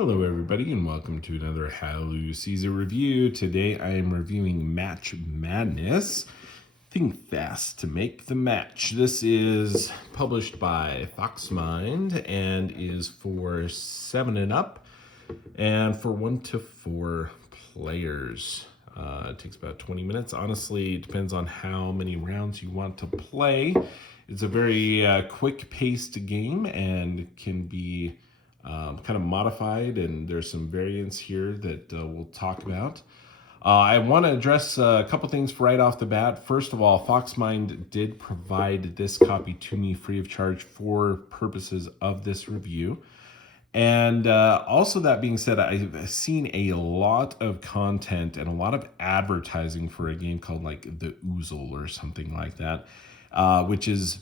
Hello everybody and welcome to another Hallelujah Caesar review. Today I am reviewing Match Madness. Think fast to make the match. This is published by Foxmind and is for 7 and up and for 1 to 4 players. It takes about 20 minutes. Honestly, it depends on how many rounds you want to play. It's a very quick-paced game and can be kind of modified, and there's some variants here that we'll talk about. I want to address a couple things right off the bat. First of all, Foxmind did provide this copy to me free of charge for purposes of this review. And also, that being said, I've seen a lot of content and a lot of advertising for a game called like The Oozle or something like that, which is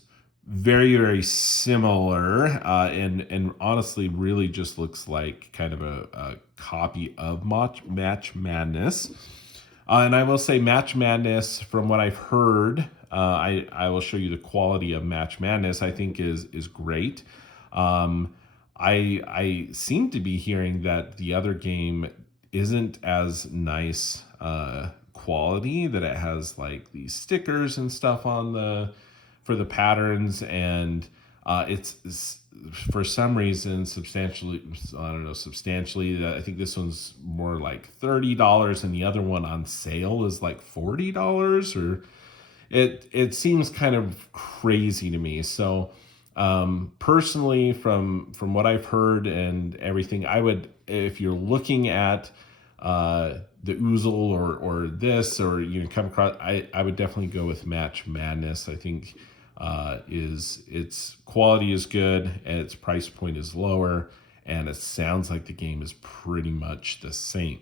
very, very similar and honestly really just looks like kind of a copy of Match Madness. And I will say Match Madness, from what I've heard, I will show you the quality of Match Madness, I think is great. I seem to be hearing that the other game isn't as nice quality, that it has like these stickers and stuff on for the patterns, and it's for some reason substantially, I think this one's more like $30 and the other one on sale is like $40, or it seems kind of crazy to me. So personally, from what I've heard and everything, I would, if you're looking at the Oozle or this, or you come across, I would definitely go with Match Madness. I think its quality is good and its price point is lower, and it sounds like the game is pretty much the same.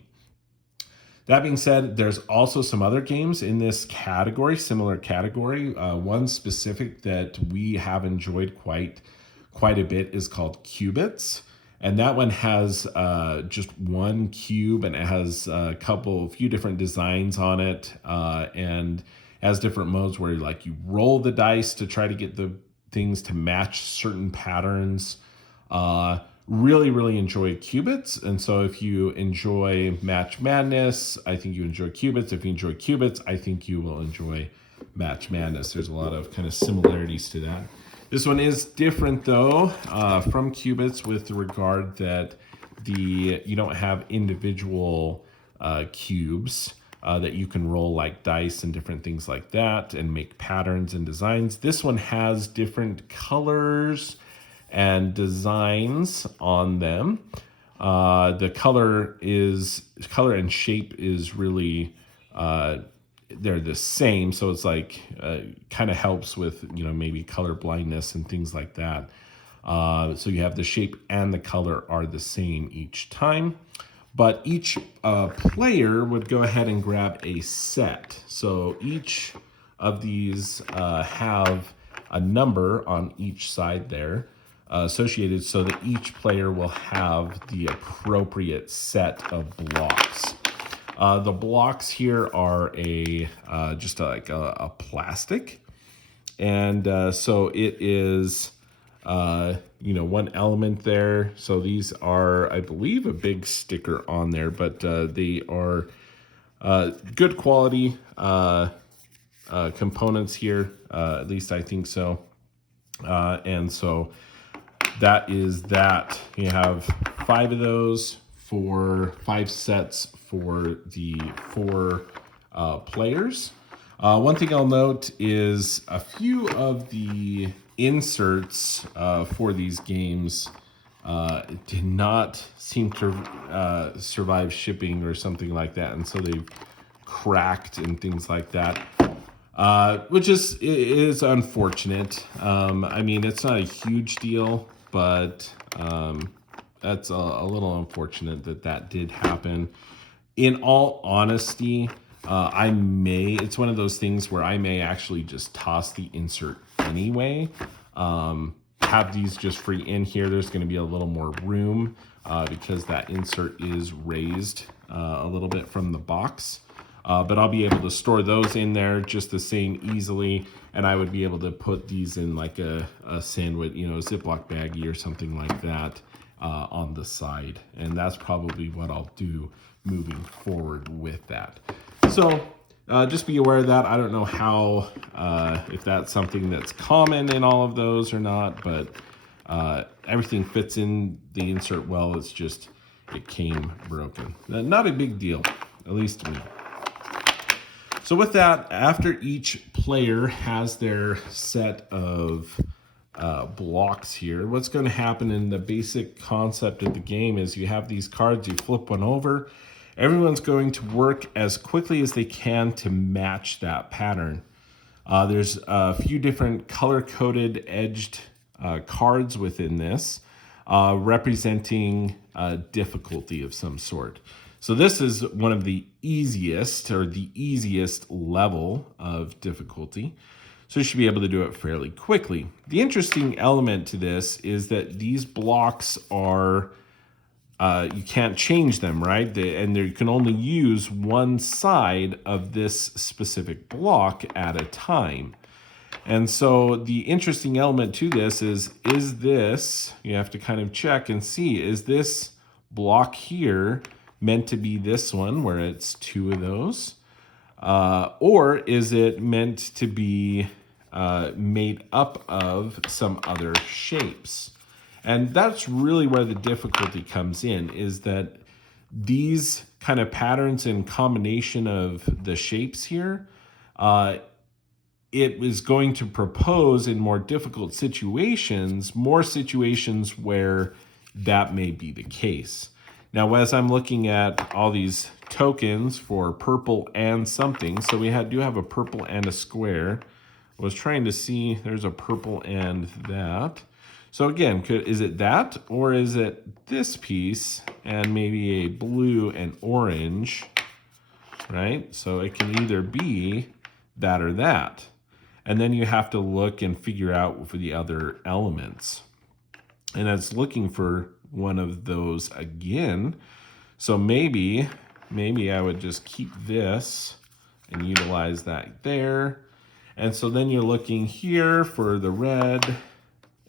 That being said, there's also some other games in this category, similar category. One specific that we have enjoyed quite a bit is called Qubits. And that one has just one cube, and it has a few different designs on it, and has different modes where like you roll the dice to try to get the things to match certain patterns. Really enjoy Qubits, and so if you enjoy Match Madness, I think you enjoy Qubits. If you enjoy Qubits, I think you will enjoy Match Madness. There's a lot of kind of similarities to that. This one is different though from Qubits with regard that you don't have individual cubes that you can roll like dice and different things like that and make patterns and designs. This one has different colors and designs on them. The color and shape is really they're the same, so it's like kind of helps with maybe color blindness and things like that. So you have the shape and the color are the same each time, but each player would go ahead and grab a set. So each of these have a number on each side there associated, so that each player will have the appropriate set of blocks. The blocks here are just like a plastic, and so it is one element there. So these are, I believe, a big sticker on there, but they are good quality components here. At least I think so. And so that is that. You have 5 of those for 5 sets for the 4 players. One thing I'll note is a few of the inserts for these games did not seem to survive shipping or something like that, and so they've cracked and things like that, which is unfortunate. I mean, it's not a huge deal, but that's a little unfortunate that did happen. In all honesty, it's one of those things where I may actually just toss the insert anyway. Have these just free in here. There's going to be a little more room because that insert is raised a little bit from the box. But I'll be able to store those in there just the same easily, and I would be able to put these in like a sandwich, Ziploc baggie or something like that, on the side. And that's probably what I'll do moving forward with that. So just be aware of that. I don't know how, if that's something that's common in all of those or not, but everything fits in the insert well. It's just, it came broken. Not a big deal, at least to me. So with that, after each player has their set of blocks here, what's going to happen in the basic concept of the game is you have these cards, you flip one over, everyone's going to work as quickly as they can to match that pattern. There's a few different color-coded edged cards within this, representing difficulty of some sort. So this is one of the easiest, or the easiest level of difficulty. So you should be able to do it fairly quickly. The interesting element to this is that these blocks are, you can't change them, right? And you can only use one side of this specific block at a time. And so the interesting element to this is this, you have to kind of check and see, is this block here meant to be this one where it's two of those? Or is it meant to be made up of some other shapes? And that's really where the difficulty comes in, is that these kind of patterns and combination of the shapes here, it is going to propose in more difficult situations, more situations where that may be the case. Now, as I'm looking at all these tokens for purple and something, so we do have a purple and a square. I was trying to see, there's a purple and that. So again, is it that, or is it this piece and maybe a blue and orange, right? So it can either be that or that. And then you have to look and figure out for the other elements. And it's looking for one of those again. So maybe I would just keep this and utilize that there. And so then you're looking here for the red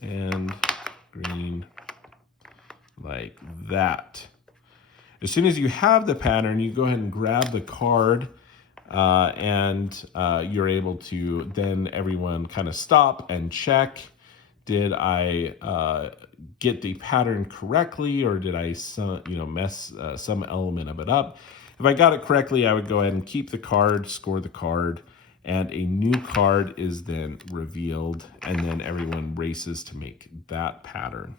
and green like that. As soon as you have the pattern, you go ahead and grab the card, and you're able to then everyone kind of stop and check. Did I get the pattern correctly, or did I mess some element of it up? If I got it correctly, I would go ahead and keep the card, score the card, and a new card is then revealed, and then everyone races to make that pattern.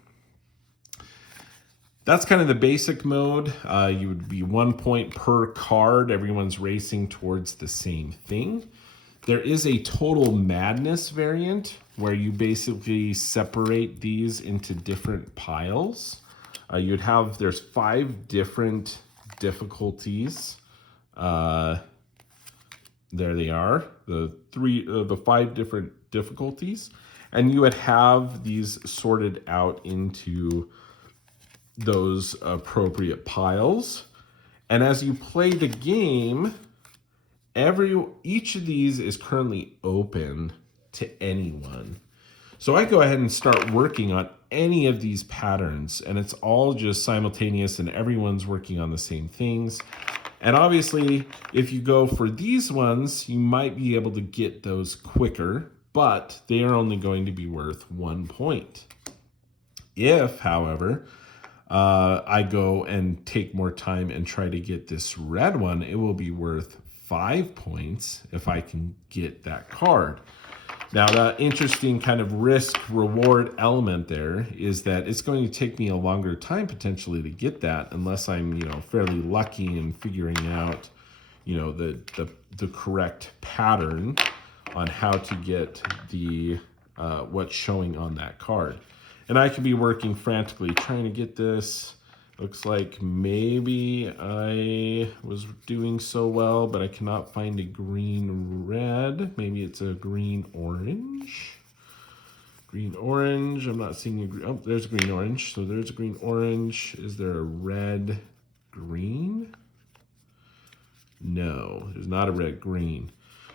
That's kind of the basic mode. You would be 1 point per card. Everyone's racing towards the same thing. There is a Total Madness variant where you basically separate these into different piles. There's 5 different difficulties. There they are, the 5 different difficulties. And you would have these sorted out into those appropriate piles. And as you play the game, each of these is currently open to anyone. So I go ahead and start working on any of these patterns, and it's all just simultaneous and everyone's working on the same things. And obviously, if you go for these ones, you might be able to get those quicker, but they are only going to be worth 1 point. If, however, I go and take more time and try to get this red one, it will be worth 5 points if I can get that card. Now, the interesting kind of risk-reward element there is that it's going to take me a longer time potentially to get that, unless I'm, fairly lucky in figuring out, the correct pattern on how to get the what's showing on that card. And I could be working frantically trying to get this. Looks like maybe I was doing so well, but I cannot find a green red. Maybe it's a green orange. Green orange. I'm not seeing a green. Oh, there's a green orange. So there's a green orange. Is there a red green? No, there's not a red green.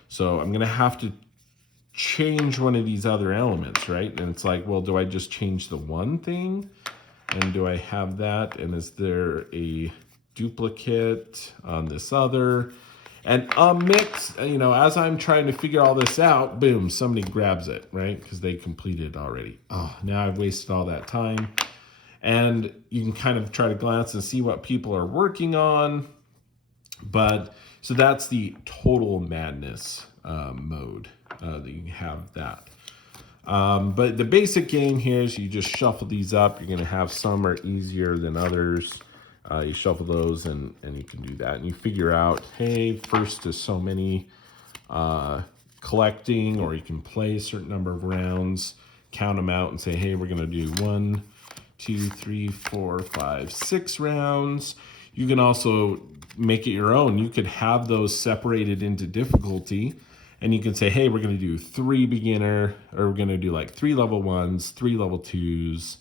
So I'm going to have to change one of these other elements, right? And it's like, well, do I just change the one thing? And do I have that? And is there a duplicate on this other? And a mix, as I'm trying to figure all this out, boom, somebody grabs it, right? Because they completed already. Oh, now I've wasted all that time. And you can kind of try to glance and see what people are working on. But so that's the total madness mode that you have that. But the basic game here is you just shuffle these up. You're going to have some are easier than others. You shuffle those and you can do that. And you figure out, hey, first is so many collecting, or you can play a certain number of rounds, count them out and say, hey, we're going to do 1, 2, 3, 4, 5, 6 rounds. You can also make it your own. You could have those separated into difficulty. And you can say, hey, we're going to do 3 beginner, or we're going to do like 3 level 1s, 3 level 2s,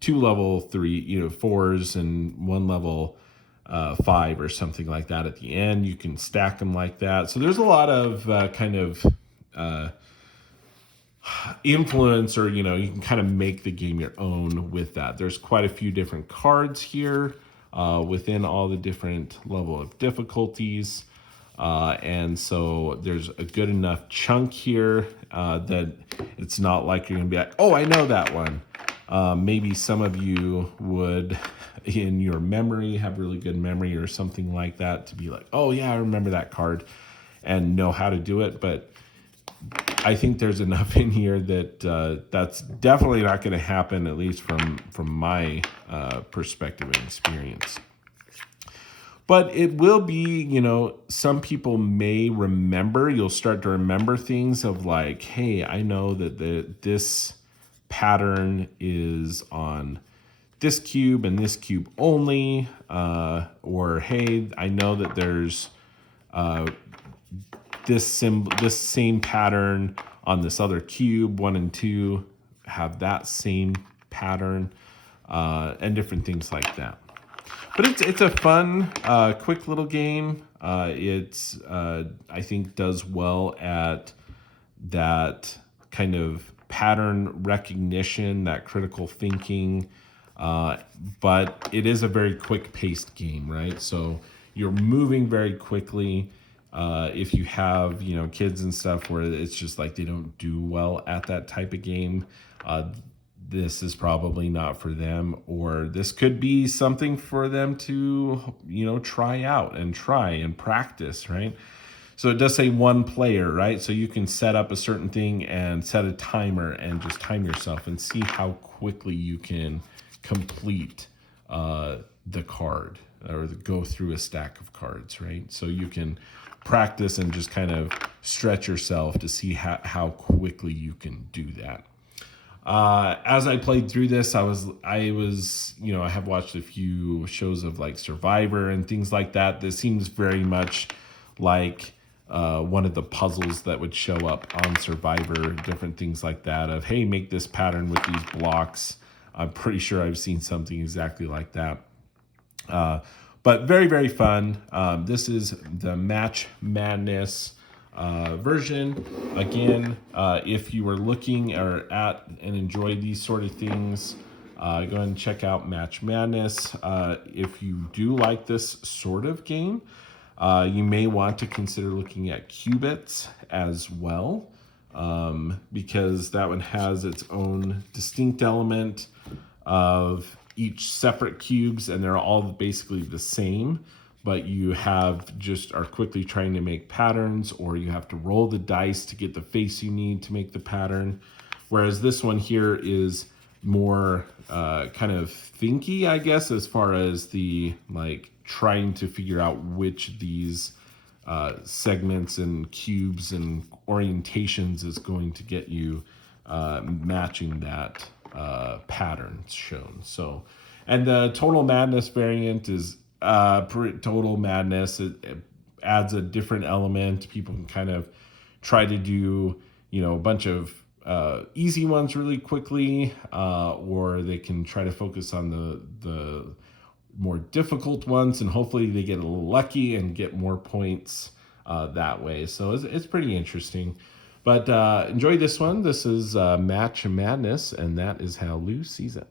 2 level 3, 4s, and 1 level 5 or something like that at the end. You can stack them like that. So there's a lot of kind of influence, or, you can kind of make the game your own with that. There's quite a few different cards here within all the different level of difficulties. And so there's a good enough chunk here that it's not like you're going to be like, oh, I know that one. Maybe some of you would, in your memory, have really good memory or something like that to be like, oh, yeah, I remember that card and know how to do it. But I think there's enough in here that that's definitely not going to happen, at least from my perspective and experience. But it will be, some people may remember. You'll start to remember things of like, hey, I know that this pattern is on this cube and this cube only. Or, hey, I know that there's this same pattern on this other cube. 1 and 2 have that same pattern, and different things like that. But it's a fun, quick little game. It's I think does well at that kind of pattern recognition, that critical thinking. But it is a very quick-paced game, right? So you're moving very quickly. If you have kids and stuff where it's just like they don't do well at that type of game, this is probably not for them, or this could be something for them to, try out and try and practice, right? So it does say 1 player, right? So you can set up a certain thing and set a timer and just time yourself and see how quickly you can complete the card, or go through a stack of cards, right? So you can practice and just kind of stretch yourself to see how quickly you can do that. As I played through this, I have watched a few shows of like Survivor and things like that. This seems very much like one of the puzzles that would show up on Survivor, different things like that of, hey, make this pattern with these blocks. I'm pretty sure I've seen something exactly like that. But very, very fun. This is the Match Madness version. Again, if you were looking or at and enjoy these sort of things, go ahead and check out Match Madness. If you do like this sort of game, you may want to consider looking at Qubits as well, because that one has its own distinct element of each separate cubes, and they're all basically the same, but you are quickly trying to make patterns, or you have to roll the dice to get the face you need to make the pattern. Whereas this one here is more kind of thinky, I guess, as far as the trying to figure out which these segments and cubes and orientations is going to get you matching that pattern shown. So, and the Total Madness variant is Total Madness. It adds a different element. People can kind of try to do, a bunch of easy ones really quickly, or they can try to focus on the more difficult ones, and hopefully they get a little lucky and get more points that way. So it's pretty interesting. But enjoy this one. This is Match Madness, and that is how Lou sees it.